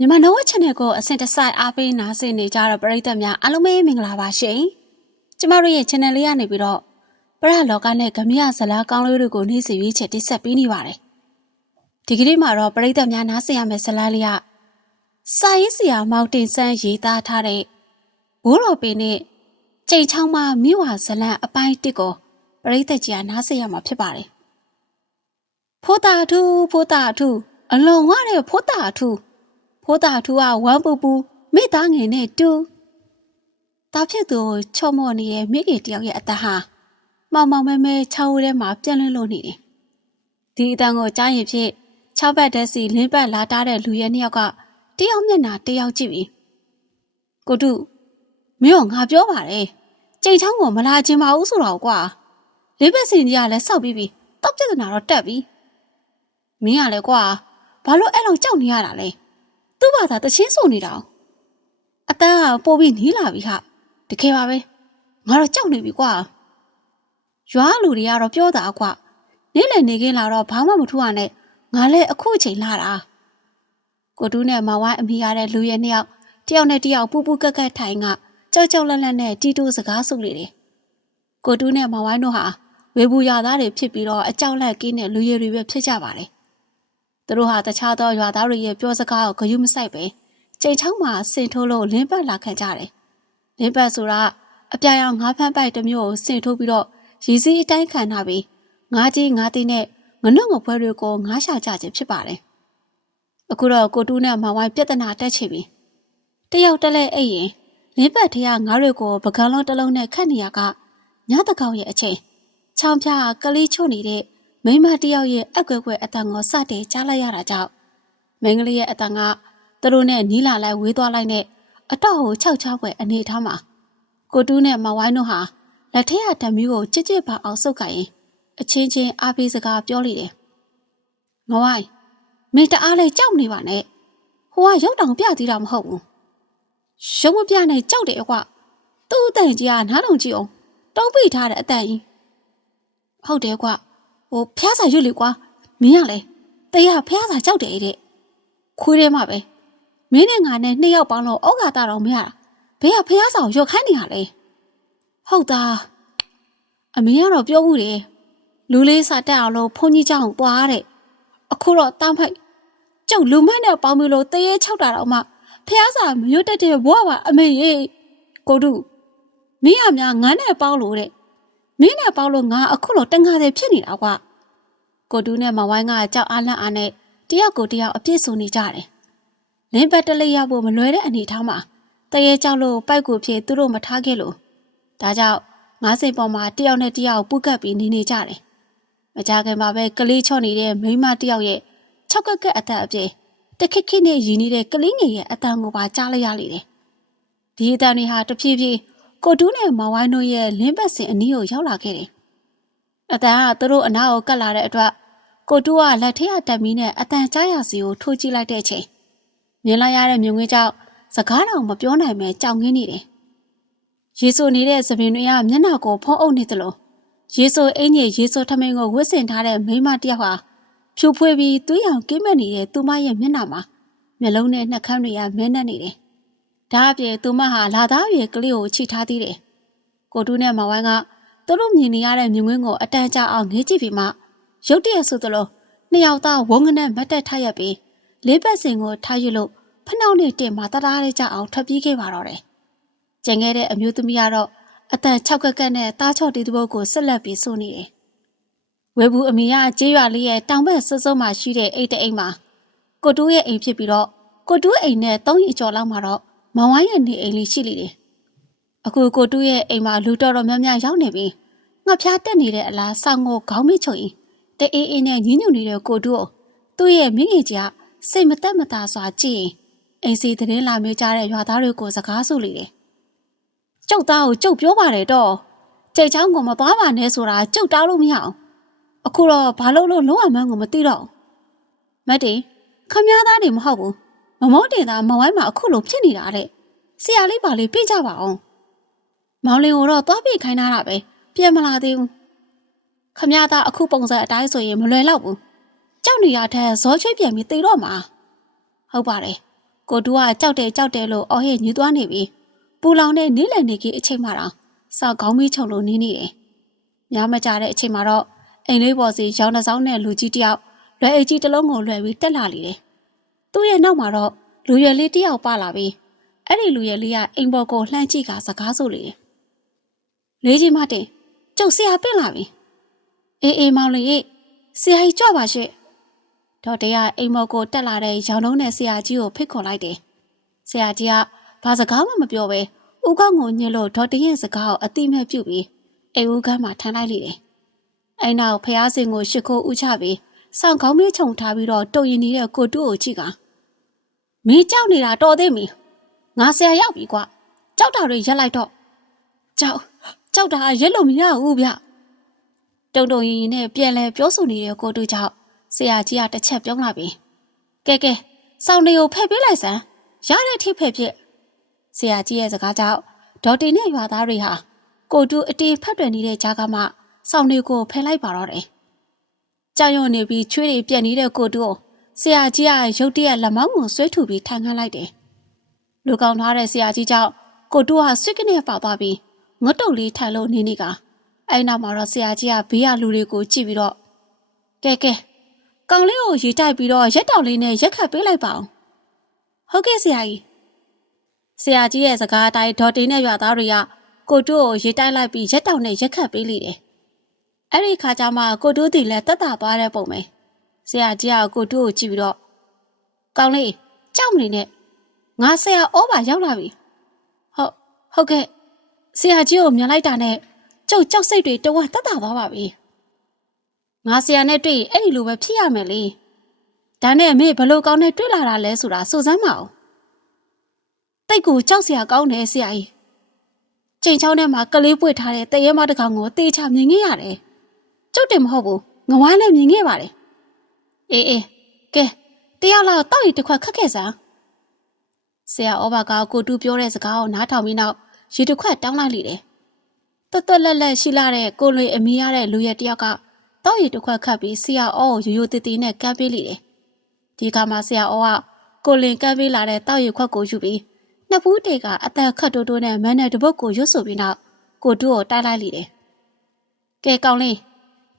မြန်မာနိုး channel ကိုအစဉ်တစိုက်အားပေးနားဆင်နေကြတဲ့ပရိသတ်များအားလုံးပဲမင်္ဂလာပါရှင်။ကျမတို့ရဲ့ channel လေးကနေပြီးတော့ပရလောကနဲ့ဂမရဇလားကောင်းလေးတွေကိုနေ့စဉ်ရွေးချက်တင်ဆက်ပေးနေပါတယ်။ဒီကနေ့မှာတော့ပရိသတ်များနားဆင်ရမယ့်ဇလားလေးကစာရေးဆရာမောင်တင်ဆန်းရေးသားထားတဲ့ဘိုးတော်ပင်နဲ့ချိန်ချောင်းမမိဝဇလန်အပိုင်းတစ်ကိုပရိသတ်ကြီးကနားဆင်ရမှာဖြစ်ပါတယ်။ဖိုးတာထူးဖိုးတာထူးအလွန်ဝတဲ့ဖိုးတာထူး ဖိုးတာထူကဝမ်းပူပူမိသားငယ်နဲ့တူတာဖြစ်သူကိုချော့မော့နေတဲ့မိခင်တယောက်ရဲ့အသက်ဟာမောင်မောင်မဲမဲချောင်းဝဲထဲမှာပြန့်လွင့်လို့နေတယ်။ဒီအတန်ကိုကြားရင်ဖြစ်၆ဘက်တည်းစီလင်းပတ်လာတားတဲ့လူရဲ့နှစ်ယောက်ကတယောက်မျက်နှာတယောက်ကြည့်ပြီးကိုတုမင်းကငါပြောပါတယ်ကြိတ်ချောင်းကိုမလာခြင်းပါဘူးဆိုတော့ကွာလေးဘက်စင်ကြီးကလည်းစောက်ပြီးပြီးတောက်ပြဿနာတော့တက်ပြီမင်းကလည်းကွာဘာလို့အဲ့လိုကြောက်နေရတာလဲ သူ့ဘာသာတချင်းဆိုနေတာ။အတန်းကပို့ပြီးနီးလာပြီဟာ။တကယ်ပါပဲ။ငါတော့ကြောက်နေပြီကွာ။ရွာလူတွေကတော့ပြောတာကွာ။နေ့လည်နေခင်းလာတော့ဘာမှမထူရနဲ့။ငါလည်းအခုအချိန်လာတာ။ကိုတူးနဲ့မဝိုင်းအမိရတဲ့လူရဲ့နှစ်ယောက်တယောက်နဲ့တယောက်ပူပူကက်ကက်ထိုင်ကကြောက်ကြောက်လန့်လန့်နဲ့တီတူစကားဆိုနေတယ်။ကိုတူးနဲ့မဝိုင်းတို့ဟာဝေဘူးရသားတွေဖြစ်ပြီးတော့အကြောက်လန့်ကင်းတဲ့လူရည်တွေပဲဖြစ်ကြပါတယ်။ သူတို့ဟာတခြားသောရွာသားတွေရဲ့ပြောစကားကိုဂရုမစိုက်ပဲချိန်ချောင်းမှာဆင်ထိုးလို့လင်းပတ်လာခံကြတယ်။လင်းပတ်ဆိုတာအပြာရောင်ငါးဖမ်းပိုက်တစ်မျိုးကိုဆင်ထိုးပြီးတော့ရည်စည်းအတိုင်းခံထားပြီးငါးကြီးငါးသိန်းနဲ့ငနှုတ်ငပွဲတွေကိုငါးရှာကြခြင်းဖြစ်ပါတယ်။အခုတော့ကိုတူးနဲ့မောင်ဝိုင်းပြဿနာတက်ချပြီ။တယောက်တက်လဲအိပ်ရင်လင်းပတ်ထရငါးတွေကိုပကံလုံးတစ်လုံးနဲ့ခတ်နေရကညတကောင်ရဲ့အချိန်ချောင်းပြကလေးချို့နေတဲ့ မိန်းမတစ်ယောက်ရဲ့အကွက်ကွက်အတန်ကိုစတဲ့ကြားလိုက်ရတာကြောင့်မိန်းကလေးရဲ့အတန်ကသူတို့နဲ့နီးလာလိုက်ဝေးသွားလိုက်နဲ့အတော့ဟိုခြောက်ချောက်ွယ်အနေထားမှာကိုတူးနဲ့မဝိုင်းတို့ဟာလက်ထက်ရဓမီကိုကြစ်ကြစ်ပါအောင်စုပ်ကိုင်ရင်အချင်းချင်းအားပေးစကားပြောလိတယ်။မဝိုင်းမင်းတအားလဲကြောက်နေပါနဲ့။ဟိုကရုပ်တောင်ပြသေးတာမဟုတ်ဘူး။ရုံးမပြနဲ့ကြောက်တယ်ကွ။သူ့အတန်ကြီးကနားထောင်ကြည့်အောင်တုံးပိထားတဲ့အတန်ကြီး။ဟုတ်တယ်ကွ။ဟိုဖျားစာရွတ်လေကွာမင်းကလေတရားဖျားစာကြောက်တယ်တဲ့ခွေးထဲမှာပဲမင်းနဲ့ငါနဲ့နှစ်ယောက်ပေါင်းလို့ဩဃာတတော်မရတာဘယ်ကဖျားစာကိုရွတ်ခိုင်းနေရလဲဟုတ်သားအမေကတော့ပြောဘူးတယ်လူလေးစာတက်အောင်လို့ဘုန်းကြီးเจ้าကိုတွားတဲ့အခုတော့တားမိုက်ကျုပ်လူမက်နဲ့ပေါင်းပြီးလို့တရေချောက်တာတော့မှဖျားစာမရွတ်တတ်တဲ့ဘွားပါအမေရေကိုတို့မင်းကများငါနဲ့ပေါင်းလို့တဲ့ မင်းနဲ့ပေါင်းလို့ငါအခုလိုတန်ငါတယ်ဖြစ်နေတာကွာ ကိုတူးနဲ့မဝိုင်းကကြောက်အားလန့်အားနဲ့တယောက်ကိုတယောက်အပြစ်ဆိုနေကြတယ်လင်းဘက်တလေးရဖို့မလွယ်တဲ့အနေထားမှာတရေကြောက်လို့ပိုက်ကိုဖြစ်သူတို့မထားခဲ့လို့ဒါကြောင့်ငါးစိတ်ပေါ်မှာတယောက်နဲ့တယောက်ပုတ်ကပ်ပြီးနေနေကြတယ်မကြခင်မှာပဲကလေးချော့နေတဲ့မိန်းမတယောက်ရဲ့၆ကက်ကက်အသက်အပြည့်တခက်ခက်နဲ့ရည်နေတဲ့ကလေးငယ်ရဲ့အတန်ကိုပါကြားလိုက်ရလေတယ်ဒီအတန်တွေဟာတဖြည်းဖြည်းကိုတူးနဲ့မောင်ဝိုင်းတို့ရဲ့လင်းပတ်စင်အနီးကိုရောက်လာခဲ့တယ်။ အတန်ကသူတို့အနားကိုကပ်လာတဲ့အတွက်ကိုတူးကလက်ထက်တက်မီနဲ့အတန်ကြားရစီကိုထိုးကြည့်လိုက်တဲ့အချိန်မြင်လိုက်ရတဲ့မြုံငွေကြောင့်စကားတော်မပြောနိုင်ပဲကြောင်ငင်းနေတယ်။ရေဆိုနေတဲ့သပင်တွေကမျက်နှာကိုဖုံးအုပ်နေသလိုရေဆိုအင်ကြီးရေဆိုထမင်းကိုဝစ်စင်ထားတဲ့မိန်းမတစ်ယောက်ဟာဖြူဖွေးပြီးသွေးရောင်ကင်းမဲ့နေတဲ့သူမရဲ့မျက်နှာမှာမျက်လုံးနဲ့နှာခမ်းတွေကမဲနှက်နေတယ်။ဒါအပြင်သူမဟာလာသားရွယ်ကလေးကိုချိထားသေးတယ်။ကိုတူးနဲ့မဝိုင်းက သူတို့မြင်နေရတဲ့မြင်ကွင်းကိုအတန်းကြအောင်ငေးကြည့်ပြီးမှရုတ်တရက်ဆိုသလိုနှစ်ယောက်သားဝုန်းကနဲ့မတ်တက်ထရက်ပြီးလေးပတ်စင်ကိုထားယူလို့ဖနှောက်နဲ့တင်မှတသားလေးကြအောင်ထွက်ပြေးခဲ့ပါတော့တယ်။ကျန်ခဲ့တဲ့အမျိုးသမီးကတော့အတန်၆ကက်ကက်နဲ့တားချော့တီးတဘုတ်ကိုဆက်လက်ပြီးစိုးနေတယ်။ဝေဘူးအမေကကြေးရွာလေးရဲ့တောင်ဘက်ဆွတ်စုံမှာရှိတဲ့အိတ်တအိမ်မှာကိုတူးရဲ့အိမ်ဖြစ်ပြီးတော့ကိုတူးအိမ်နဲ့သုံးရီအကျော်လောက်မှာတော့မောင်ဝိုင်းရဲ့နေအိမ်လေးရှိလိမ့်တယ်။ အခုကိုတူးရဲ့အိမ်မှာလူတော်တော်များများရောက်နေပြီ။ငှက်ဖျားတက်နေတဲ့အလားဆောင်းကိုခေါင်းမိချုံရင်တအေးအေးနဲ့ညှဉ်းညူနေတဲ့ကိုတူးကိုသူ့ရဲ့မိငယ်ကြီးကစိတ်မသက်မသာစွာကြည့်ရင်အိမ်စီသတင်းလာမျိုးကြားတဲ့ရွာသားတွေကိုစကားဆိုလိမ့်တယ်။ကျုပ်သားကိုကျုပ်ပြောပါတယ်တော့ကြိတ်ချောင်းကိုမသွားပါနဲ့ဆိုတာကျုပ်တောင်းလို့မရအောင်။အခုတော့ဘာလို့လို့လုံးဝမှန်းကိုမသိတော့ဘူး။မတ်တင်ခမည်းသားတွေမဟုတ်ဘူး။မမောတင်သားမဝိုင်းမှာအခုလိုဖြစ်နေတာတဲ့။ဆရာလေးပါလေးပြေးကြပါအောင်။ မောင်လင်ကိုတော့သွားပြေးခိုင်းထားတာပဲ။ပြန်မလာသေးဘူး။ခမည်းသားအခုပုံစံအတိုင်းဆိုရင်မလွယ်တော့ဘူး။ကြောက်နေရတဲ့ဇောချွေးပြန်ပြီးတေတော့မှာ။ဟုတ်ပါတယ်ကိုတူကကြောက်တယ်ကြောက်တယ်လို့အော်ဟစ်ညူသွားနေပြီပူလောင်တဲ့နေလည်နေကြီးအချိန်မှတော့စောက်ကောင်းမီးချုံလို့နေနေတယ်များမကြတဲ့အချိန်မှာတော့အိမ်လေးပေါ်စီရောင်နှစောင်းနဲ့လူကြီးတယောက်လွယ်အိတ်ကြီးတစ်လုံးကိုလွှဲပြီးတက်လာလေတယ်သူ့ရဲ့နောက်မှာတော့လူရွယ်လေးတယောက်ပါလာပြီးအဲ့ဒီလူရွယ်လေးကအိမ်ပေါ်ကိုလှမ်းကြည့်ကစကားဆိုလေတယ် လေးကြီးမတင်ကျုပ်ဆရာပြင့်လာပြီအေးအေးမောင်လေးရေဆရာကြီးကြွပါရှင့်ဒေါ်တရားအိမ်မော်ကိုတက်လာတဲ့ရောင်လုံးနဲ့ဆရာကြီးကိုဖိတ်ခေါ်လိုက်တယ်ဆရာကြီးကဘာစကားမှမပြောပဲဦးကောင်းကိုညှစ်လို့ဒေါ်တရဲ့စကားကိုအတိမဲ့ပြုတ်ပြီးအိမ်ဦးကမ်းမှာထမ်းလိုက်လေတယ်အဲ့နောက်ဖះစင်ကိုရှ िख ိုးဥချပြီးစောင့်ကောင်းမေးခြုံထားပြီးတော့တုံရင်နေတဲ့ကိုတူးကိုကြည့်ကမင်းကြောက်နေတာတော်သေးမီငါဆရာရောက်ပြီကွာကြောက်တာတွေရက်လိုက်တော့ကြောက် ကြောက်တာရက်လို့မရဘူးဗျတုံတုံရင်ရင်နဲ့ပြန်လဲပြောဆိုနေတဲ့ကိုတူးကြောင့်ဆရာကြီးကတစ်ချက်ပြောလာပြီကဲကဲစောင်းတွေကိုဖဲ့ပေးလိုက်စမ်းရတဲ့အထိဖဲ့ဖြစ်ဆရာကြီးရဲ့စကားကြောင့်ဒေါ်တင်နဲ့ရွာသားတွေဟာကိုတူးအတင်းဖတ်တွယ်နေတဲ့ကြားကမှစောင်းတွေကိုဖဲ့လိုက်ပါတော့တယ်ကြောင်ရွံ့နေပြီးချွေးတွေပြက်နေတဲ့ကိုတူးကိုဆရာကြီးကရုတ်တရက်လက်မောင်းကိုဆွဲထုတ်ပြီးထိုင်ခန့်လိုက်တယ်လူကောင်းထားတဲ့ဆရာကြီးကြောင့်ကိုတူးဟာဆွစ်ကနေပါသွားပြီး ငတ်တုတ်လေးထိုင်လို့နေနေကအဲ့နောက်မှာတော့ဆရာကြီးကဘေးကလူတွေကိုကြည့်ပြီးတော့ကဲကဲကောင်လေးကိုရေတိုက်ပြီးတော့ရက်တောင်လေးနဲ့ရက်ခတ်ပေးလိုက်ပါအောင်ဟုတ်ကဲ့ဆရာကြီးဆရာကြီးရဲ့စကားအတိုင်းဒေါ်တင်းနဲ့ရွာသားတွေကကိုတူးကိုရေတိုက်လိုက်ပြီးရက်တောင်နဲ့ရက်ခတ်ပေးလိတယ်အဲ့ဒီခါကျမှကိုတူးတီလည်းတက်တာသွားတဲ့ပုံပဲဆရာကြီးကကိုတူးကိုကြည့်ပြီးတော့ကောင်လေးကြောက်မနေနဲ့ငါဆရာဩဘာရောက်လာပြီဟုတ်ဟုတ်ကဲ့ ဆရာကြီးကိုမြင်လိုက်တာနဲ့ကျုပ်ကြောက်စိတ်တွေတဝက်တက်တာသွားပါပြီငါဆရာနဲ့တွေ့ရင်အဲ့ဒီလိုပဲဖြစ်ရမယ်လေဒါနဲ့မေဘလို့ကောင်းနဲ့တွေ့လာတာလဲဆိုတာစူစမ်းမအောင်တိတ်ကိုကြောက်စရာကောင်းတယ်ဆရာကြီးချိန်ချောင်းထဲမှာကလေးပွေထားတဲ့တရဲမတစ်ကောင်ကိုတေချာမြင်ခဲ့ရတယ်ကျုပ်တင်မဟုတ်ဘူးငဝိုင်းလည်းမြင်ခဲ့ပါတယ်အေးအေးကဲတယောက်လောက်တောက်ရီတစ်ခွက်ခတ်ခဲ့စမ်းဆရာဩဘာကကိုတူပြောတဲ့စကားကိုနားထောင်ပြီးနောက် ရေတစ်ခွက်တောင်းလိုက်လိတယ်တွတ်တွတ်လက်လက်ရှိလာတဲ့ကိုလွေအမီးရတဲ့လူရဲ့တယောက်ကတောက်ရီတစ်ခွက်ခတ်ပြီးဆရာဩကိုရိုးရိုးတည်တည်နဲ့ကမ်းပေးလိတယ်ဒီကမှဆရာဩကကိုလင်ကမ်းပေးလာတဲ့တောက်ရီခွက်ကိုယူပြီးနှစ်ဖူးတေကအသက်ခတ်တိုးတိုးနဲ့မန်းနဲ့တပုတ်ကိုရွတ်ဆိုပြီးနောက်ကိုတူကိုတိုက်လိုက်လိတယ်ကဲကောင်းလေး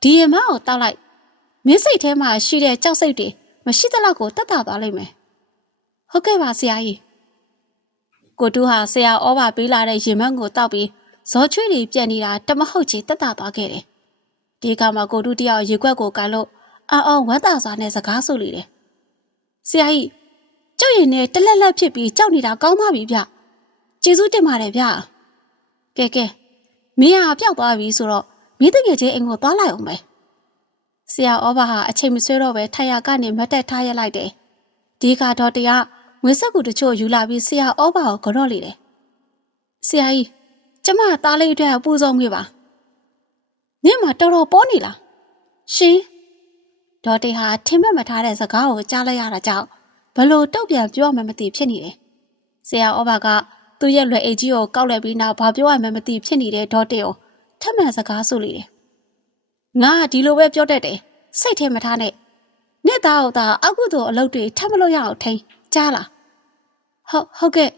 ဒီရမကိုတောက်လိုက်မင်းစိတ်ထဲမှာရှိတဲ့ကြောက်စိတ်တွေမရှိသလောက်ကိုတက်တာသွားလိမ့်မယ်ဟုတ်ကဲ့ပါဆရာကြီး ကိုတူဟာဆရာဩဘာပေးလာတဲ့ရင်မန်းကိုတောက်ပြီးဇော်ချွေးတွေပြက်နေတာတမဟုတ်ချေတက်တာသွားခဲ့တယ်ဒီကမှာကိုတူတယောက်ရေခွက်ကိုကန်လို့အော်အော်ဝမ်းသာစွာနဲ့စကားဆိုလိတယ်ဆရာကြီးကျုပ်ရင်နဲ့တလက်လက်ဖြစ်ပြီးကြောက်နေတာကောင်းပါပြီဗျကျေးဇူးတင်ပါတယ်ဗျကဲကဲမင်းဟာပျောက်သွားပြီဆိုတော့မင်းတကယ်ချင်းအိမ်ကိုသွားလိုက်အောင်ပဲဆရာဩဘာဟာအချိန်မဆွဲတော့ပဲထိုင်ရကနေမတ်တက်ထားရလိုက်တယ်ဒီကတော့တရား ငွေဆက်ကူတချို့ယူလာပြီးဆရာဩဘာကိုကြော့လေတယ်ဆရာကြီးကျမသားလေးအတွက်အပူဆုံးခဲ့ပါညမှာတော်တော်ပေါ်နေလားရှင်ဒေါ်တေဟာထင်မှတ်မထားတဲ့စကားကိုကြားလိုက်ရတာကြောင့်ဘလို့တုတ်ပြန်ပြောမှမသိဖြစ်နေတယ်ဆရာဩဘာကသူ့ရဲ့လွယ်အိတ်ကြီးကိုကောက်လိုက်ပြီးနောက်ဘာပြောရမှမသိဖြစ်နေတဲ့ဒေါ်တေကိုထပ်မံစကားဆိုလေတယ်ငါဒီလိုပဲပြောတတ်တယ်စိတ်ထဲမထားနဲ့နှစ်သားဟုတ်သားအကုသို့အလုပ်တွေထပ်မလို့ရအောင်ထိန် ကြားလားဟုတ်ဟုတ်ကဲ့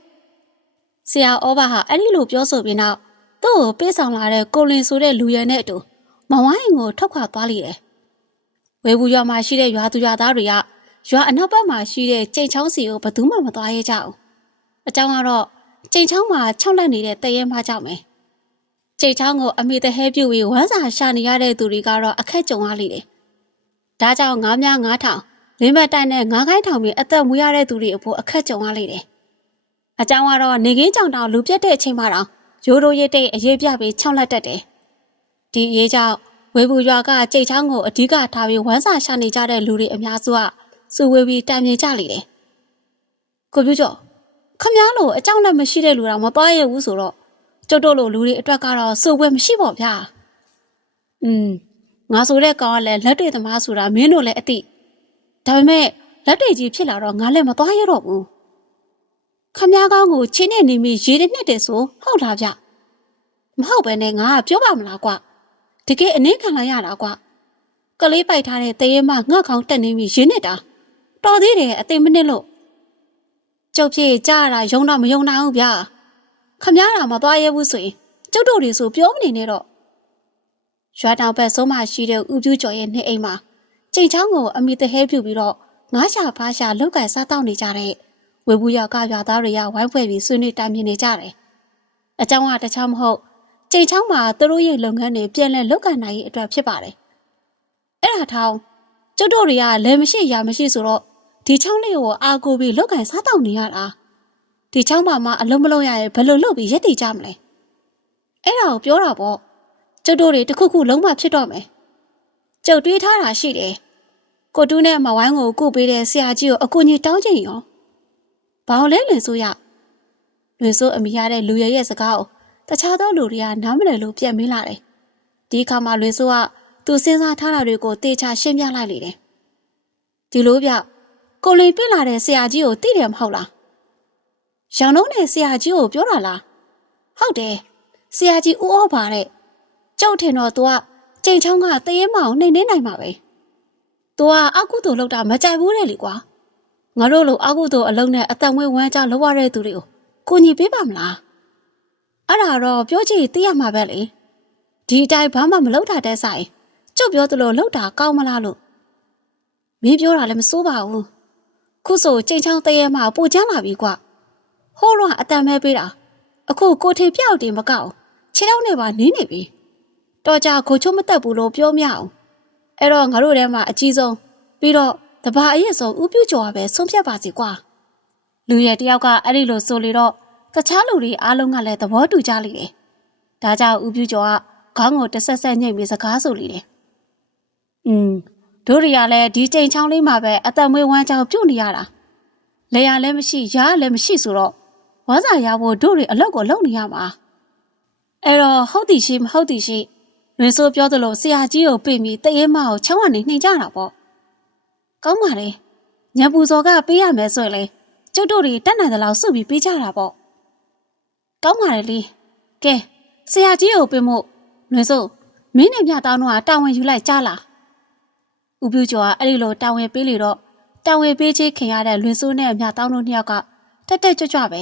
ဆရာဩဘာဟာအဲ့ဒီလိုပြောဆိုပြီးနောက်သူ့ကိုပေးဆောင်လာတဲ့ကိုလင်ဆိုတဲ့လူရဲနဲ့အတူမဝိုင်းကိုထွက်ခွာသွားလိတယ်ဝေဘူးရွာမှာရှိတဲ့ရွာသူရွာသားတွေကရွာအနောက်ဘက်မှာရှိတဲ့ကြိတ်ချောင်းစီကိုဘယ်သူမှမသွားရဲကြဘူးအကြောင်းကတော့ကြိတ်ချောင်းမှာခြောက်လက်နေတဲ့တရဲမကြောက်မယ်ကြိတ်ချောင်းကိုအမိတဟဲပြုတ်ပြီးဝမ်းစာရှာနေရတဲ့သူတွေကတော့အခက်ကြုံရလိမ့်တယ်ဒါကြောင့်ငါးများငါးထောင် လင်းမတိုင်နဲ့ငါးခိုင်းထောင်ပြီးအသက်မွေးရတဲ့သူတွေအဖို့အခက်ကြုံရလိမ့်တယ်အကြောင်းကတော့နေကင်းကြောင်တောင်လူပြတ်တဲ့အချိန်မှတော့ရိုးရိုးရိတ်တိတ်အရေးပြပြီးခြောက်လက်တက်တယ်ဒီအရေးကြောင့်ဝေဘူးရွာကကြိတ်ချောင်းကိုအဓိကထားပြီးဝမ်းစာရှာနေကြတဲ့လူတွေအများစုကစုဝေးပြီးတိုင်မြင်ကြလေတယ်ကိုပြကျော်ခမားလိုအကြောင်းနဲ့မရှိတဲ့လူတော့မသွားရဘူးဆိုတော့ကျုပ်တို့လိုလူတွေအတွက်ကတော့စုဝေးမရှိပါဗျာอืมငါဆိုတဲ့ကောင်ကလည်းလက်တွေသမားဆိုတာမင်းတို့လည်းအသိ ဒါပေမဲ့လက်တွေကြီးဖြစ်လာတော့ငါလည်းမသွားရတော့ဘူးခမားကောင်းကိုချင်းနဲ့နေမိရေနဲ့နှစ်တယ်ဆိုဟုတ်လားဗျမဟုတ်ပဲနဲ့ငါကပြောပါမလားကွာတကယ်အနည်းခံလိုက်ရတာကွာကလေးပိုက်ထားတဲ့တရေမငှက်ခေါင်းတက်နေမိရေနဲ့တာတော်သေးတယ်အသိမနစ်လို့ကျုပ်ဖြစ်ကြားရတာယုံတော့မယုံနိုင်ဘူးဗျာခမည်းတော်မသွားရဘူးဆိုရင်ကျုပ်တို့တွေဆိုပြောမနေနဲ့တော့ရွာတောင်ဘက်ဆုံးမရှိတဲ့ဥပြူကျော်ရဲ့နေအိမ်မှာ ချိန်ချောင်းကိုအမိတဟဲပြုတ်ပြီးတော့ငါးရှာဖားရှာလောက်ကန်စားတောက်နေကြတဲ့ဝေဘူးရောက်ကရွာသားတွေကဝိုင်းဖွဲ့ပြီးဆွေးနွေးတိုင်ပင်နေကြတယ်အကြောင်းကတခြားမဟုတ်ချိန်ချောင်းမှာသူတို့ရဲ့လုပ်ငန်းတွေပြန်လဲလောက်ကန်နိုင်ရေးအတွက်ဖြစ်ပါတယ်အဲ့ဒါထောင်ကျုပ်တို့တွေကလည်းမရှိရမရှိဆိုတော့ဒီချောင်းလေးကိုအာကိုပြီးလောက်ကန်စားတောက်နေရတာဒီချောင်းမှာမှအလုံးမလုံးရရဲ့ဘယ်လိုလုပ်ပြီးရက်တည်ကြမလဲအဲ့ဒါကိုပြောတာပေါ့ကျုပ်တို့တွေတစ်ခုခုလုံးမဖြစ်တော့မယ်ကျုပ်တွေးထားတာရှိတယ် ကိုတူးနဲ့မဝိုင်းကိုကုပေးတဲ့ဆရာကြီးကိုအကူကြီးတောင်းချင်ရောဘာလို့လဲလွင်ဆိုရလွင်ဆိုအမိရတဲ့လူရရဲ့စကားကိုတခြားသောလူတွေကနားမလည်လို့ပြန်မေးလာတယ်ဒီအခါမှာလွင်ဆိုကသူစဉ်းစားထားတာတွေကိုတေချာရှင်းပြလိုက်လေတယ်ဒီလိုပြကိုလင်ပြစ်လာတဲ့ဆရာကြီးကိုသိတယ်မဟုတ်လားရောင်လုံးနဲ့ဆရာကြီးကိုပြောတာလားဟုတ်တယ်ဆရာကြီးဦးဩပါတဲ့ကျုပ်ထင်တော့ तू ကချိန်ချောင်းကတရေမအောင်နှိမ်နေနိုင်မှာပဲ။ तू ကအကုသိုလ်လုပ်တာမကြိုက်ဘူးတဲ့လေကွာ။ငါတို့လိုအကုသိုလ်အလုံးနဲ့အတန်ဝဲဝမ်းကြလောက်ရတဲ့သူတွေကိုကိုညီပေးပါမလား။အဲ့ဒါတော့ပြောချင်သိရမှာပဲလေ။ဒီအတိုင်းဘာမှမလုပ်တာတဲ့ဆိုင်ကျုပ်ပြောသလိုလုပ်တာကောင်းမလားလို့မင်းပြောတာလည်းမစိုးပါဘူး။ခုဆိုချိန်ချောင်းတရေမပိုချမ်းလာပြီကွာ။ဟိုးတော့အတန်မဲပေးတာအခုကိုထေပြောက်တယ်မကောက်ခြေထောက်နဲ့ပါနင်းနေပြီ။တော်ကြကိုချုံမတက်ဘူးလို့ပြောမရအောင်။ အဲ့တော့ငါတို့ထဲမှာအကြီးဆုံးပြီးတော့တဘာအရက်ဆုံးဥပြုကျော်ပဲဆုံးဖြတ်ပါစီကွာ။လူရဲ့တယောက်ကအဲ့ဒီလိုဆိုလေတော့တခြားလူတွေအားလုံးကလည်းသဘောတူကြလိမ့်တယ်။ဒါကြောင့်ဥပြုကျော်ကခေါင်းကိုတဆက်ဆက်ညှိပြီးစကားဆိုလိမ့်တယ်။อืมတို့တွေကလည်းဒီချိန်ချောင်းလေးမှာပဲအသက်မွေးဝမ်းကြောင်ပြုတ်နေရတာ။လေရလည်းမရှိရားလည်းမရှိဆိုတော့ဝါစာရဖို့တို့တွေအလောက်ကိုလုံနေရမှာ။အဲ့တော့ဟုတ်သည်ရှိမဟုတ်သည်ရှိ လွင်ဆိုးပြောသလိုဆရာကြီးကိုပြင်ပြီးတရေမကိုချောင်းကနေနှိမ်ကြတာပေါ့။ကောင်းပါလေ။ညပူစော်ကပေးရမယ်ဆိုရင်လေကျုပ်တို့တွေတက်နိုင်သလောက်စုပြီးပေးကြတာပေါ့။ကောင်းပါလေလေ။ကဲဆရာကြီးကိုပြင်မို့လွင်ဆိုးမင်းနဲ့မြတောင်းတော့တာဝန်ယူလိုက်ကြလား။ဦးပြူကျော်ကအဲ့ဒီလိုတာဝန်ပေးလေတော့တာဝန်ပေးချင်းခင်ရတဲ့လွင်ဆိုးနဲ့မြတောင်းတို့နှစ်ယောက်ကတက်တက်ကြွကြွပဲ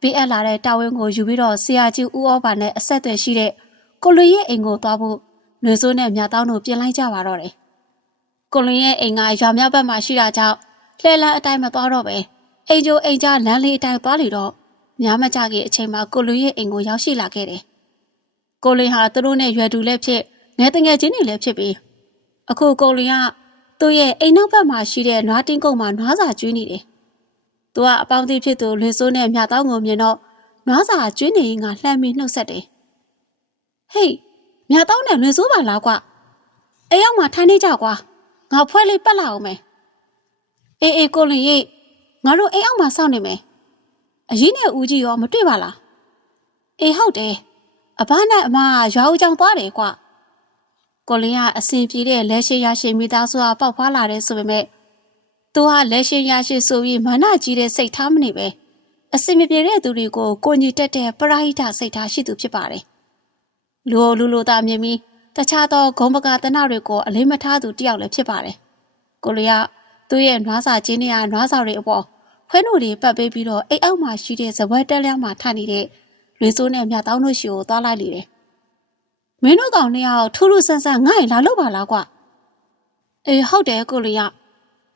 ပေးအပ်လာတဲ့တာဝန်ကိုယူပြီးတော့ဆရာကြီးဦးဩဘာနဲ့အဆက်အသွယ်ရှိတဲ့ ကိုလွင်ရဲ့အိမ်ကိုသွားဖို့လွင်စိုးနဲ့မြတောင်းတို့ပြင်လိုက်ကြပါတော့တယ်။ကိုလွင်ရဲ့အိမ်ကရွာမြောက်ဘက်မှာရှိတာကြောင့်လှဲလန်းအတိုင်းမသွားတော့ပဲအိမ်ကျိုးအိမ်ကြားလမ်းလေးအတိုင်းသွားလေတော့များမကြခင်အချိန်မှာကိုလွင်ရဲ့အိမ်ကိုရောက်ရှိလာခဲ့တယ်။ကိုလွင်ဟာသူတို့နဲ့ရွယ်တူလည်းဖြစ်ငယ်တငယ်ချင်းတွေလည်းဖြစ်ပြီးအခုကိုလွင်ကသူ့ရဲ့အိမ်နောက်ဘက်မှာရှိတဲ့နွားတင်းကုန်းမှာနွားစာကျွေးနေတယ်။သူကအပေါင်းအသင်းဖြစ်သူလွင်စိုးနဲ့မြတောင်းကိုမြင်တော့နွားစာကျွေးနေရင်ကလှမ်းပြီးနှုတ်ဆက်တယ် ဟေးမြတ်တောင်းနဲ့လွင်စိုးပါလားကွအိမ်ရောက်မှထိုင်နေကြကွာငါဖွဲလေးပတ်လာအောင်မယ်အေးအေးကိုလင်ရိတ်ငါတို့အိမ်အောင်မှစောင့်နေမယ်အရင်နဲ့ဦးကြီးရောမတွေ့ပါလားအေးဟုတ်တယ်အဘနဲ့အမရွာဦးကြောင်သွားတယ်ကွကိုလင်ကအစင်ပြေတဲ့လက်ရှိရရှိမိသားစုကပေါက်ဖွာလာတယ်ဆိုပေမဲ့သူဟာလက်ရှိရရှိဆိုပြီးမနကြီးတဲ့စိတ်ထားမနေပဲအစင်မပြေတဲ့သူတွေကိုကိုညီတက်တဲ့ပရာဟိတစိတ်ထားရှိသူဖြစ်ပါတယ် လူအိုလူလိုသားမြင်ပြီးတခြားသောဂုံပကာတနတွေကိုအလေးမထားသူတယောက်လည်းဖြစ်ပါတယ်။ကိုလျာသူ့ရဲ့နွားစာချင်းတွေကနွားစာတွေအပေါ်ခွဲနိုတွေပတ်ပေးပြီးတော့အိတ်အောက်မှာရှိတဲ့ဇပွဲတက်လျောင်းမှာထားနေတဲ့လွေစိုးနဲ့မြတောင်းတို့ရှိကိုသွားလိုက်လေတယ်။မင်းတို့ကောင်နှစ်ယောက်ထူးထူးဆန်းဆန်းငါ့ရင်လာလို့ပါလားကွ။အေးဟုတ်တယ်ကိုလျာ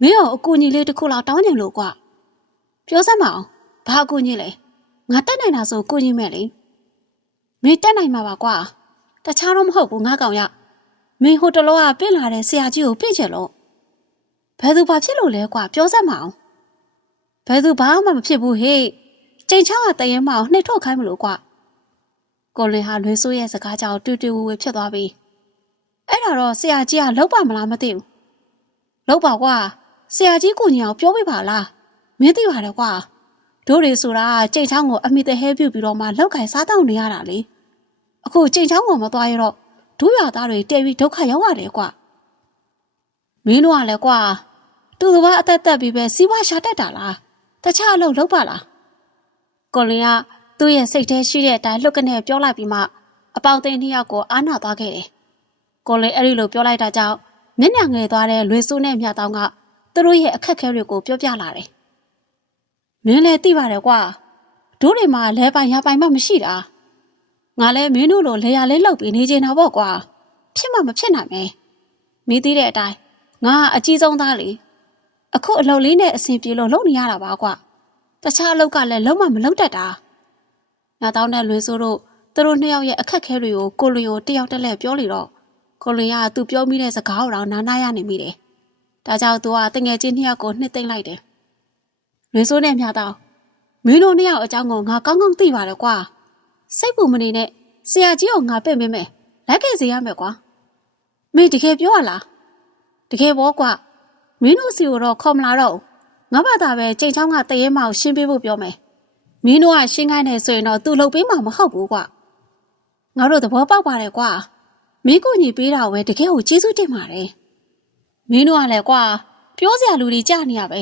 မင်းရောအကူကြီးလေးတစ်ခုလောက်တောင်းကြလို့ကွ။ပြောစမ်းမအောင်ဘာအကူကြီးလဲ။ငါတက်နိုင်တာဆိုကိုကြီးမဲ့လေ။ မင်းတက်နိုင်မှာပါကွာ။တခြားတော့မဟုတ်ဘူးငါကောင်ရမင်းဟိုတလောကပြင့်လာတဲ့ဆရာကြီးကိုပြင့်ချင်လို့ဘယ်သူဘာဖြစ်လို့လဲကွာပြောစမ်းမအောင်ဘယ်သူဘာမှမဖြစ်ဘူးဟေ့ချိန်ချောင်းကတရင်မအောင်နှိပ်ထုတ်ခိုင်းမလို့ကွာကိုလင်ဟာလွေဆိုးရဲ့စကားကြောင့်တူတူဝေဝေဖြစ်သွားပြီအဲ့ဒါတော့ဆရာကြီးကလောက်ပါမလားမသိဘူးလောက်ပါကွာဆရာကြီးကိုညီအောင်ပြောပြပါလားမင်းသိပါတယ်ကွာ တို့တွေဆိုတာချိန်ချောင်းကိုအမိတဟဲပြုတ်ပြီးတော့မှလောက်ကင်စားတောင်းနေရတာလေအခုချိန်ချောင်းကောင်မသွားရတော့ဒုရသားတွေတဲပြီးဒုက္ခရောက်ရတယ်ကွာမင်းတို့ကလည်းကွာသူတစ်ပါးအသက်သက်ပြီးပဲစီးပွားရှာတတ်တာလားတခြားအလုပ်လုပ်ပါလားကိုလင်ကသူ့ရဲ့စိတ်ထဲရှိတဲ့အတိုင်းလှုပ်ကနေပြောလိုက်ပြီးမှအပေါင်းသိန်းနှစ်ယောက်ကိုအားနာသွားခဲ့တယ်ကိုလင်အဲ့ဒီလိုပြောလိုက်တာကြောင့်မျက်နှာငယ်သွားတဲ့လွေစိုးနဲ့မြတောင်းကသူတို့ရဲ့အခက်အခဲတွေကိုပြောပြလာတယ် မမင်းလည်းသိပါတယ်ကွာတို့တွေမှာလဲပိုင်ရပိုင်မှမရှိတာငါလည်းမင်းတို့လိုလေယာလေးလောက်ပြီးနေချင်တာပေါ့ကွာဖြစ်မှမဖြစ်နိုင်မယ်မင်းသိတဲ့အတိုင်းငါအကြီးဆုံးသားလေအခုအလုပ်လေးနဲ့အဆင်ပြေလို့လုပ်နေရတာပါကွာတခြားအလုပ်ကလည်းလုံးဝမလုပ်တတ်တာနာတောင်းတဲ့လွင်စိုးတို့သူတို့နှစ်ယောက်ရဲ့အခက်ခဲတွေကိုကိုလွင်ကိုတယောက်တက်လက်ပြောလေတော့ကိုလွင်ကသူပြောမိတဲ့စကားကိုတော့နားနာရနေမိတယ်ဒါကြောင့်သူကတငယ်ချင်းနှစ်ယောက်ကိုနှစ်သိမ့်လိုက်တယ် လွင်စိုးနဲ့မြတော့မင်းတို့နှစ်ယောက်အကြောင်းကိုငါကောင်းကောင်းသိပါတယ်ကွာစိတ်ပူမနေနဲ့ဆရာကြီးကိုငါပြင့်ပေးမယ်လိုက်ခဲ့စေရမယ်ကွာမင်းတကယ်ပြောရလားတကယ်ဘောကွာမင်းတို့စီကိုတော့ခေါ်မလာတော့ဘူးငါဘာသာပဲချိန်ချောင်းကတရေမအောင်ရှင်းပေးဖို့ပြောမယ်မင်းတို့ကရှင်းခိုင်းနေဆိုရင်တော့သူ့လုပ်ပေးမှာမဟုတ်ဘူးကွာငါတို့သဘောပေါက်ပါတယ်ကွာမင်းကိုညီပေးတာဝဲတကယ်ကိုကျေးဇူးတင်ပါတယ်မင်းတို့ကလည်းကွာပြောစရာလူတွေကြားနေရပဲ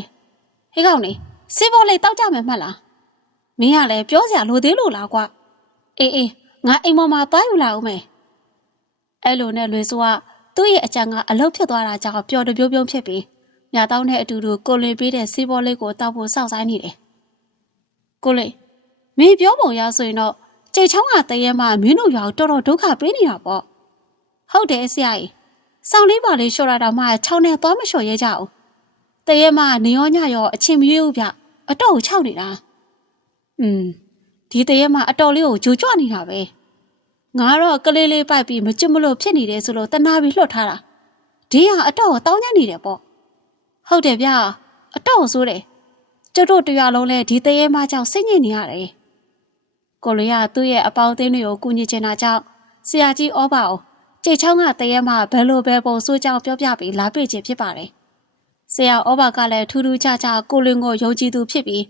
ဟေးကောင်နေ စေးဘောလေးတောက်ကြမယ်မှတ်လားမင်းကလည်းပြောစရာလိုသေးလို့လားကွာအေးအေးငါအိမ်ပေါ်မှာသွားယူလာအောင်မယ်အဲ့လိုနဲ့လွေဆိုကသူ့ရဲ့အကြံကအလုတ်ဖြစ်သွားတာကြောင့်ပျော်တပြိုးပြုံးဖြစ်ပြီးမြတောင်းတဲ့အတူတူကိုလွင်ပေးတဲ့စေးဘောလေးကိုတောက်ဖို့စောင့်ဆိုင်နေတယ်ကိုလွင်မင်းပြောပုံရဆိုရင်တော့ကြိတ်ချောင်းကတရေမှမင်းတို့ရောတော်တော်ဒုက္ခပေးနေတာပေါ့ဟုတ်တယ်ဆရာကြီးစောင်းလေးပါလေးလျှော်ရတာမှချောင်းနဲ့သွားမလျှော်ရဲကြဘူးတရေမှနေရောညရောအချင်းမရွေးဘူးဗျ အတော့ကိုခြောက်နေတာอืมဒီတရေမှအတော်လေးကိုဂျူကြွနေတာပဲငါတော့ကလေးလေးပိုက်ပြီးမကျွတ်မလို့ဖြစ်နေတယ်ဆိုလို့တနာပြီးလွတ်ထားတာဒီဟာအတော့ကိုတောင်းညံ့နေတယ်ပေါ့ဟုတ်တယ်ဗျအတော့ကိုဆိုးတယ်ကျုပ်တို့တရွာလုံးလဲဒီတရေမှကြောင့်စိတ်ညစ်နေရတယ်ကိုလေးကသူ့ရဲ့အပေါင်းအသင်းတွေကိုကူညီချင်တာကြောင့်ဆရာကြီးဩဘာကိုကြိတ်ချောင်းကတရေမှဘယ်လိုပဲပုံဆိုးကြောင်ပြောပြပြီးလာတွေ့ခြင်းဖြစ်ပါတယ် ဆရာဩဘာကလည်းထူးထူးခြားခြားကိုလင်းကိုယုံကြည်သူဖြစ်ပြီး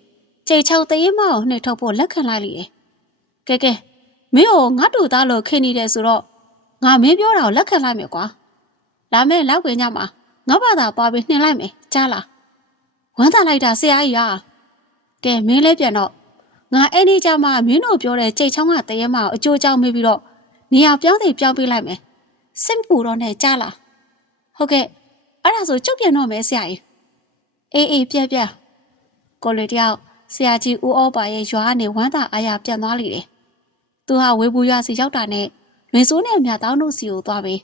ကြိတ်ချောင်းတရေမှကိုနှိပ်ထုတ်ဖို့လက်ခံလိုက်လေတယ်ကဲကဲမင်းကိုငါတို့သားလို့ခင်းနေတယ်ဆိုတော့ငါမင်းပြောတာကိုလက်ခံလိုက်မယ်ကွာလာမဲ့လောက်ဝင်ကြမှာငါဘာသာပွားပြီးနှင်လိုက်မယ်ကြားလားဝမ်းသာလိုက်တာဆရာကြီးရာကဲမင်းလည်းပြန်တော့ငါအဲ့ဒီကြမှာမင်းတို့ပြောတဲ့ကြိတ်ချောင်းကတရေမကိုအကျိုးကြောင့်မေးပြီးတော့နေရာပြောင်းစီပြောင်းပေးလိုက်မယ်စိတ်ပူတော့နဲ့ကြားလားဟုတ်ကဲ့ အဲ့ဒါဆိုကျုပ်ပြန်တော့မယ်ဆရာကြီးအေးအေးပြက်ပြက်ကိုလေတယောက်ဆရာကြီးဦးဩပါရဲ့ရွာကနေဝမ်းသာအားရပြန်သွားလိမ့်တယ်သူဟာဝေဘူးရွာစီရောက်တာနဲ့လွင်စိုးနဲ့မြတောင်းတို့စီကိုသွားပြီး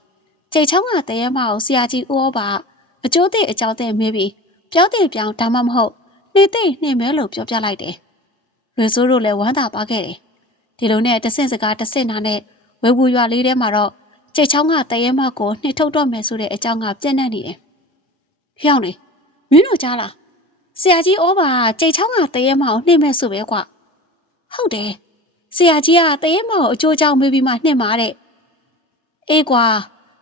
ကြိတ်ချောင်းကတရေမကိုဆရာကြီးဦးဩပါအကျိုးသိအကြောင်းသိမေးပြီးပြောင်းသိပြောင်းဒါမှမဟုတ်နေသိနှင်မဲလို့ပြောပြလိုက်တယ်လွင်စိုးတို့လည်းဝမ်းသာသွားခဲ့တယ်ဒီလိုနဲ့တဆင့်စကားတဆင့်နာနဲ့ဝေဘူးရွာလေးထဲမှာတော့ကြိတ်ချောင်းကတရေမကိုနှိထုတ်တော့မယ်ဆိုတဲ့အကြောင်းကပြန့်နှံ့နေတယ် ဖျောင်းနေမင်းတို့ကြားလားဆရာကြီးဩဘာကြိတ်ချောင်းကတရေမကိုနှိမ့်မဲ့ဆိုပဲကွာဟုတ်တယ်ဆရာကြီးကတရေမကိုအကျိုးကြောင့်မေးပြီးမှနှိမ့်ပါတဲ့အေးကွာ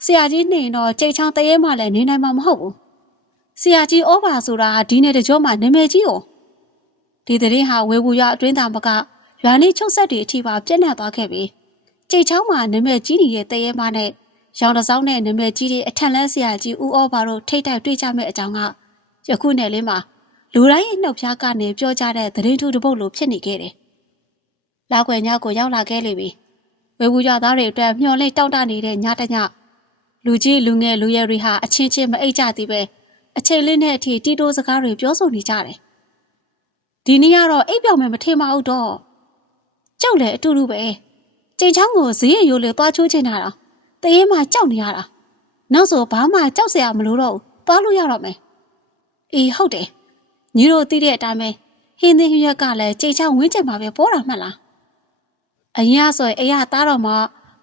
ဆရာကြီးနှိမ်တော့ကြိတ်ချောင်းတရေမလည်းနေနိုင်မှာမဟုတ်ဘူးဆရာကြီးဩဘာဆိုတာဒီနေ့တကြောမှနာမည်ကြီး哦ဒီတရင်ဟာဝေဘူးရအတွင်းသားမကရွာနေချုပ်ဆက်တွေအထိပါပြန့်နှံ့သွားခဲ့ပြီးကြိတ်ချောင်းမှာနာမည်ကြီးနေတဲ့တရေမနဲ့ ရောင်တစောင်းနဲ့နာမည်ကြီးတဲ့အထက်လန်းဆရာကြီးဦးဩဘာတို့ထိတ်တိုက်တွေ့ကြမဲ့အကြောင်းကယခုနယ်လေးမှာလူတိုင်းရဲ့နှုတ်ဖျားကနေပြောကြတဲ့သတင်းထူးတစ်ပုဒ်လိုဖြစ်နေခဲ့တယ်။လောက်ွယ်ညကိုရောက်လာခဲ့လေပြီ။ဝေဘူးကြသားတွေအတွက်မျော်လင့်တောင့်တနေတဲ့ညတညလူကြီးလူငယ်လူရဲတွေဟာအချင်းချင်းမအိတ်ကြသေးပဲအချိန်လေးနဲ့အထိတီတိုးစကားတွေပြောဆိုနေကြတယ်။ဒီနေ့ကတော့အိပ်ပြောင်မယ်မထင်ပါဘူးတော့။ကျုပ်လည်းအတူတူပဲ။ချိန်ချောင်းကိုဈေးရရိုးလေသွားချိုးချင်တာတော့ တရေမှကြောက်နေရတာ။နောက်ဆိုဘာမှကြောက်စရာမလိုတော့ဘူး။သွားလို့ရတော့မယ်။အေးဟုတ်တယ်။ညီတို့သိတဲ့အတိုင်းပဲဟင်းသင်းရွက်ကလည်းချိန်ချောင်းဝင်းချင်မှာပဲပေါ်တာမှတ်လား။အရင်ကဆိုရင်အရာသားတော့မှ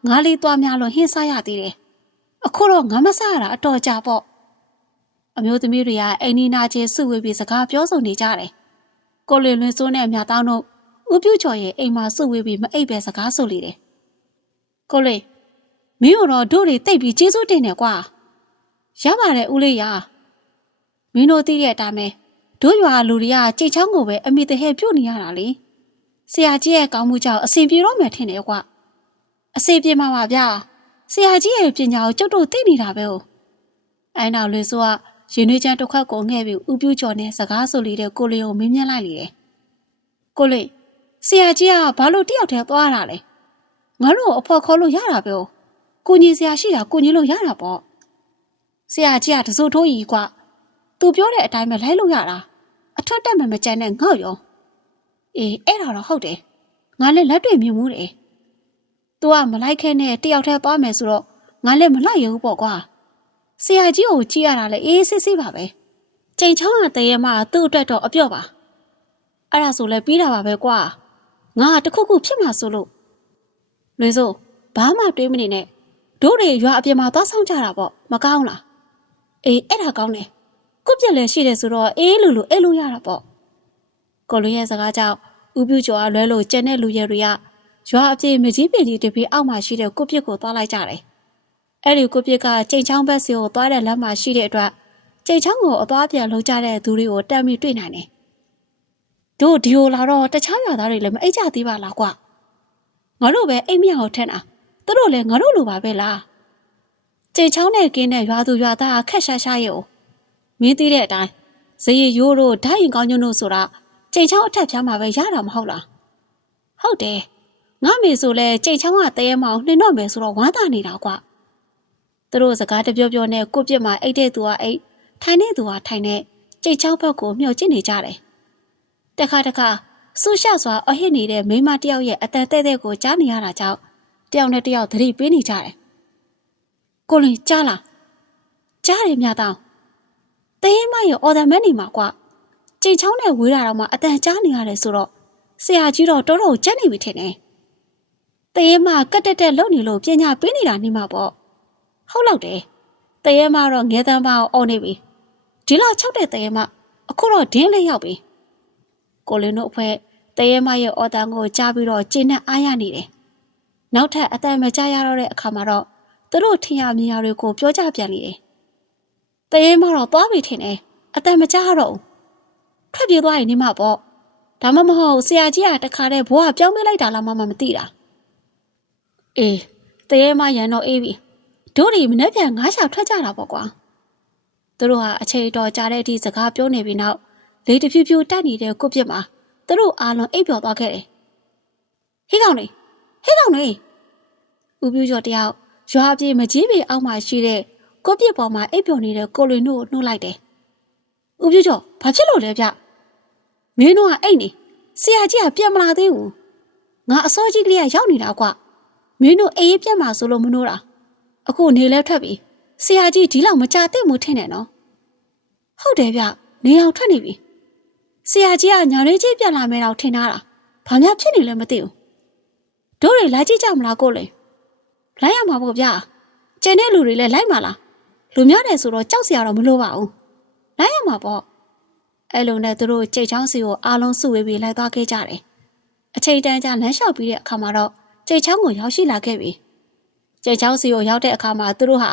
ငါးလေးသွားများလို့ဟင်းစားရသေးတယ်။အခုတော့ငါမစားရတာအတော်ကြာပေါ့။အမျိုးသမီးတွေကအိမ်နီနာချင်းစုဝေးပြီးစကားပြောဆိုနေကြတယ်။ကိုလင်လွင်စိုးနဲ့မြတောင်းတို့ဦးပြူချော်ရဲ့အိမ်မှာစုဝေးပြီးမအိပ်ပဲစကားဆိုလေတယ်။ကိုလင် မင်းတို့တို့တွေတိတ်ပြီးကျေးဇူးတင်တယ်ကွာ။ရပါတယ်ဦးလေးရ။မင်းတို့သိတဲ့အတိုင်းပဲတို့ရွာလူတွေကကြိတ်ချောင်းကိုပဲအမိတဟဲပြုတ်နေရတာလေ။ဆရာကြီးရဲ့ကောင်းမှုကြောင့်အစဉ်ပြေတော့မယ်ထင်တယ်ကွာ။အစဉ်ပြေမှာပါဗျာ။ဆရာကြီးရဲ့ပညာကိုကျုပ်တို့သိနေတာပဲဟုတ်။အဲနောက်လေဆိုကရင်နှွေးချမ်းတစ်ခွက်ကိုငှဲ့ပြီးဥပြူကျော်နဲ့စကားဆိုလေတဲ့ကိုလေးကိုမင်းမြန်းလိုက်လေတယ်။ကိုလေးဆရာကြီးကဘာလို့တယောက်တည်းသွားတာလဲ။ငါတို့အဖော်ခေါ်လို့ရတာပဲဟုတ်။ ကိုကြီးဆရာရှိတာကိုကြီးလို့ရတာပေါ့။ဆရာကြီးကတစိုးထိုးကြီးကွာ။သူပြောတဲ့အတိုင်းပဲလိုက်လို့ရတာ။အထွတ်တက်မှမကြမ်းနဲ့ငေါ့ရောအေးအဲ့ဒါတော့ဟုတ်တယ်ငါလည်းလက်တွေ့မြင်မှုတယ်။ तू ကမလိုက်ခဲနဲ့တယောက်တည်းသွားမယ်ဆိုတော့ငါလည်းမလိုက်ရဘူးပေါ့ကွာ။ဆရာကြီးကိုကြည့်ရတာလည်းအေးစစ်စစ်ပါပဲ။ချိန်ချောင်းကတရေမသူ့အတွက်တော့အပြော့ပါ။အဲ့ဒါဆိုလည်းပြီးတာပါပဲကွာ။ငါတခုခုဖြစ်မှာဆိုလို့လွေစိုးဘာမှတွေးမနေနဲ့ တို့တွေရွာအပြင်မှာသွားဆောင်ကြတာပေါ့မကောင်းလား။အေးအဲ့ဒါကောင်းတယ်။ကုပြက်လည်းရှိတယ်ဆိုတော့အေးလူလူအဲ့လိုရတာပေါ့။ကိုလူရဲ့စကားကြောင့်ဥပြုကျော်ကလွဲလို့ကျန်တဲ့လူရဲတွေကရွာအပြေမကြီးပင်ကြီးတပည့်အောက်မှာရှိတဲ့ကိုပြစ်ကိုသွားလိုက်ကြတယ်။အဲ့ဒီကိုပြစ်ကချိန်ချောင်းဘက်စီကိုသွားတဲ့လမ်းမှာရှိတဲ့အတွက်ချိန်ချောင်းကိုအသွားပြန်လှုပ်ကြတဲ့သူတွေကိုတက်ပြီးတွေ့နိုင်တယ်။တို့ဒီလိုလာတော့တခြားရွာသားတွေလည်းမအိတ်ကြသေးပါလားကွ။ငါတို့ပဲအိမ်မြောက်ထက်တာ သူတို့လည်းငါတို့လိုပါပဲလား။ချိန်ချောင်းနဲ့ကင်းတဲ့ရွာသူရွာသားခက်ရှာရှာရုံမင်းသိတဲ့အတိုင်းဇေယရိုးတို့ဓာတ်ရင်ကောင်းညွန့်တို့ဆိုတာချိန်ချောင်းအထက်ဖြားမှာပဲရတာမဟုတ်လားဟုတ်တယ်ငါမေဆိုလဲချိန်ချောင်းကတရေမအောင်နှင်းတော့မယ်ဆိုတော့ဝမ်းသာနေတာကွာသူတို့စကားတပြောပြောနဲ့ကိုပြစ်မှာအိတ်တဲ့သူကအိတ်ထိုင်တဲ့သူကထိုင်တဲ့ချိန်ချောင်းဘက်ကိုမျှော်ကြည့်နေကြတယ်တခါတခါဆူရှစွာအဟစ်နေတဲ့မိမတယောက်ရဲ့အတန်တဲ့တဲ့ကိုကြားနေရတာကြောင့် တယောက်နဲ့တယောက်သတိပေးနေကြတယ်ကိုလင်ကြားလားကြားတယ်မြတောင်းတရေမရဲ့အော်ဒမန်နေမှာကွာကြင်ချောင်းနဲ့ဝေးတာတော့မှအတန်ကြားနေရတယ်ဆိုတော့ဆရာကြီးတော့တော်တော်ကြက်နေပြီထင်တယ်။တရေမကတ်တက်တက်လုံနေလို့ပညာပေးနေတာနေမှာပေါ့။ဟုတ်လောက်တယ်။တရေမတော့ငဲတန်းပါအောင်နေပြီ။ဒီလောက်ချုပ်တဲ့တရေမအခုတော့ဒင်းလေးရောက်ပြီ။ကိုလင်းတို့အဖွဲ့တရေမရဲ့အော်တန်ကိုကြားပြီးတော့ကျင်းနဲ့အားရနေတယ်။ နောက်ထပ်အတန်မကြားရတော့တဲ့အခါမှာတော့သူတို့ထင်ရမြင်ရတွေကိုပြောကြပြန်နေတယ်။တရေမတော့သွားပြီထင်တယ်။အတန်မကြားတော့ဘူး။ထွက်ပြေးသွားရင်နေမှာပေါ့ဒါမှမဟုတ်ဆရာကြီးကတခါတည်းဘွားပြောင်းပေးလိုက်တာလားမှမသိတာအေးတရေမရန်တော့အေးပြီတို့ဒီမနေ့ပြန်ငါးချောက်ထွက်ကြတာပေါ့ကွာသူတို့ဟာအချိန်တော်ကြာတဲ့အထိစကားပြောနေပြီးနောက်လေတဖြူဖြူတက်နေတဲ့ကိုပြစ်မှာသူတို့အားလုံးအိပ်ပျော်သွားခဲ့တယ်ဟေးကောင်နေဟေးကောင်နေ ဦးပြူကျော်တယောက်ရွာပြေမကြီးပေအောက်မှာရှိတဲ့ကိုပြစ်ပေါ်မှာအိပ်ပျော်နေတဲ့ကိုလွင်တို့ကိုနှုတ်လိုက်တယ်ဦးပြူကျော်ဘာဖြစ်လို့လဲဗျမင်းတို့ကအိတ်နေဆရာကြီးကပြန်မလာသေးဘူးငါအစောကြီးကလေးကရောက်နေတာကွမင်းတို့အေးပြတ်မှာဆိုလို့မနှိုးတာအခုနေလဲထွက်ပြီဆရာကြီးဒီလောက်မကြတဲ့မှုထင်တယ်နော်ဟုတ်တယ်ဗျနေအောင်ထွက်နေပြီဆရာကြီးကညာလေးကြီးပြန်လာမယ်တော့ထင်ထားတာဘာများဖြစ်နေလဲမသိဘူးတို့တွေလိုက်ကြည့်ကြမလားကိုလေ လိုက်ရမှာပေါ့ဗျကျန်တဲ့လူတွေလည်းလိုက်မှာလားလူများတယ်ဆိုတော့ကြောက်စရာတော့မလိုပါဘူးလိုက်ရမှာပေါ့အဲ့လိုနဲ့သူတို့ကြိတ်ချောင်းစီကိုအားလုံးစုဝေးပြီးလိုက်သွားခဲ့ကြတယ်။အချိန်တန်းကြာလမ်းလျှောက်ပြီးတဲ့အခါမှာတော့ကြိတ်ချောင်းကိုရောက်ရှိလာခဲ့ပြီ။ကြိတ်ချောင်းစီကိုရောက်တဲ့အခါမှာသူတို့ဟာ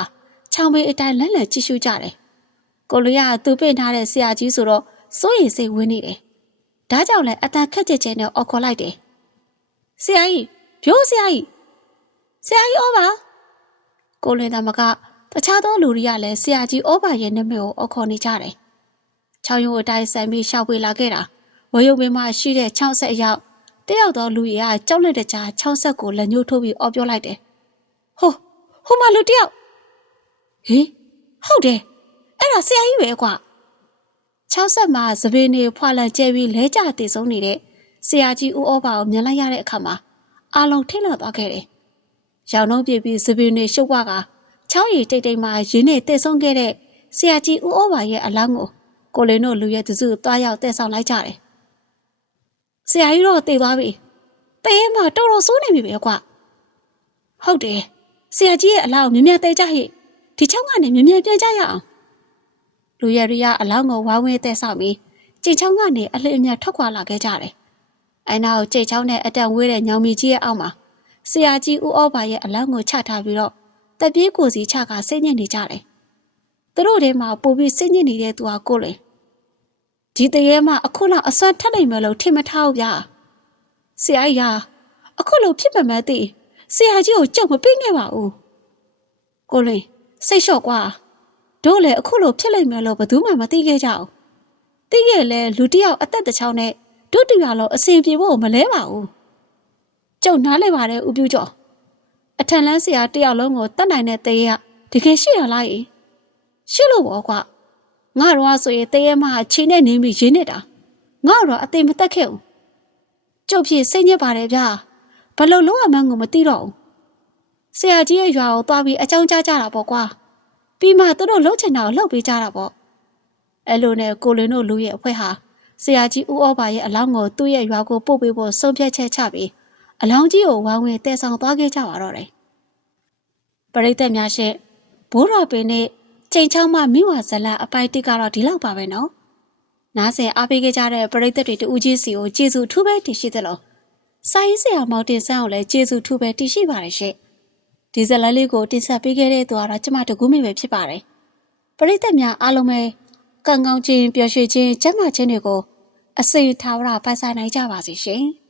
ချောင်းမေးအတိုင်းလန့်လန့်ကြည့်ရှုကြတယ်။ကိုလူရကသူ့ပင့်ထားတဲ့ဆရာကြီးဆိုတော့စိုးရိမ်စိတ်ဝင်နေတယ်။ဒါကြောင့်လည်းအတန်ခက်ကြဲကြဲနဲ့အော်ခေါ်လိုက်တယ်။ဆရာကြီးပြိုးဆရာကြီး ဆရာကြီးဩပါကိုလင်းသားမကတခြားသောလူတွေကလည်းဆရာကြီးဩပါရဲ့နာမည်ကိုအော်ခေါ်နေကြတယ်ချောင်းရုံအတိုင်းဆန်ပြီးရှောက်ပွေလာခဲ့တာဝရုံမင်းမရှိတဲ့ချောင်းဆက်အရောက်တယောက်သောလူကြီးကကြောက်လက်တကြားချောင်းဆက်ကိုလက်ညှိုးထိုးပြီးအော်ပြောလိုက်တယ်ဟိုဟိုမှာလူတယောက်ဟေးဟုတ်တယ်အဲ့ဒါဆရာကြီးပဲကွာချောင်းဆက်မှာသပင်းနေဖွာလန်ကျဲပြီးလဲကျတည်ဆုံးနေတဲ့ဆရာကြီးဦးဩဘာကိုမြင်လိုက်ရတဲ့အခါမှာအာလုံးထိတ်လန့်သွားခဲ့တယ် ရောင်နှုံးပြပြီးသပင်းနေရှုပ်ွားကချောင်းရည်တိတ်တိတ်မှရင်းနေတည်ဆုံးခဲ့တဲ့ဆရာကြီးဦးဩဘာရဲ့အလောင်းကိုကိုလင်းတို့လူရဲ့တစုသွားရောက်တက်ဆောင်လိုက်ကြတယ်။ဆရာကြီးတော့တည်သွားပြီ။တဲမှာတော်တော်ဆိုးနေပြီပဲကွာ။ဟုတ်တယ်။ဆရာကြီးရဲ့အလောင်းမြင်မြန်တဲကြဟိ။ဒီချောင်းကနေမြင်မြန်ပြန်ကြရအောင်။လူရဲရီကအလောင်းကိုဝါဝင်းတက်ဆောင်ပြီးကျင်ချောင်းကနေအလင်းအမြတ်ထွက်ခွာလာခဲ့ကြတယ်။အဲနောက်ကျိတ်ချောင်းနဲ့အတန်ဝေးတဲ့ညောင်မီကြီးရဲ့အောက်မှာ ဆရာကြီးဦးဩဘာရဲ့အလောင်းကိုချထားပြီးတော့တပြေးကိုစီချကစိတ်ညစ်နေကြတယ်။သူတို့ထဲမှာပိုပြီးစိတ်ညစ်နေတဲ့သူဟာကိုလေဒီတရေမှအခုလောက်အစွမ်းထက်နိုင်မယ်လို့ထင်မထားဘူးဗျာဆရာကြီးဟာအခုလိုဖြစ်မှမသိဆရာကြီးကိုကြောက်မပေးခဲ့ပါဘူးကိုလင်းစိတ်လျှော့ကွာတို့လည်းအခုလိုဖြစ်လိမ့်မယ်လို့ဘယ်သူမှမသိခဲ့ကြဘူးသိခဲ့လဲလူတယောက်အသက်တစ်ချောင်းနဲ့တို့တရွာလုံးအစင်ပြေဖို့မလဲပါဘူး ကျုပ်နားလဲပါတယ်ဦးပြူကျော်အထန်လန်းဆရာတယောက်လုံးကိုတတ်နိုင်တဲ့တရေကတကယ်ရှိရလားရှိလို့ပေါ့ကွာငါတော့ဆိုရင်တရေမချီနဲ့နေပြီးရင်းနေတာငါတော့အသေးမတက်ခဲ့ဘူးကျုပ်ဖြစ်စိတ်ညစ်ပါတယ်ဗျာဘလို့လုံးဝမှန်းကိုမသိတော့ဘူးဆရာကြီးရဲ့ရွာကိုသွားပြီးအကြောင်းကြားကြတာပေါ့ကွာပြီးမှသူတို့လှုပ်ချင်တာကိုလှုပ်ပေးကြတာပေါ့အဲ့လိုနဲ့ကိုလင်းတို့လူရဲ့အဖွဲ့ဟာဆရာကြီးဦးဩဘာရဲ့အလောင်းကိုသူ့ရဲ့ရွာကိုပို့ပေးဖို့ဆုံးဖြတ်ချက်ချပြီး အလောင်းကြီးကိုဝိုင်းဝန်းတည်ဆောင်သွားခဲ့ကြပါတော့တယ်ပရိသတ်များရှင့်ဘိုးတော်ပင်နဲ့ချိန်ချောင်းမှမိဝဇလန်အပိုက်တစ်ကတော့ဒီလောက်ပါပဲနော်နားဆင်အားပေးခဲ့ကြတဲ့ပရိသတ်တွေတူကြီးစီကိုကျေးဇူးထူးပဲတင်ရှိသလိုစာရေးဆရာမောင်တင်ဆန်းကိုလည်းကျေးဇူးထူးပဲတင်ရှိပါတယ်ရှင့်ဒီဇလန်လေးကိုတင်ဆက်ပေးခဲ့တဲ့သူကတော့ကျမတကူမိပဲဖြစ်ပါတယ်ပရိသတ်များအားလုံးပဲကံကောင်းခြင်းပျော်ရွှင်ခြင်းကျန်းမာခြင်းတွေကိုအစိမ်ထာဝရပိုင်ဆိုင်နိုင်ကြပါစေရှင်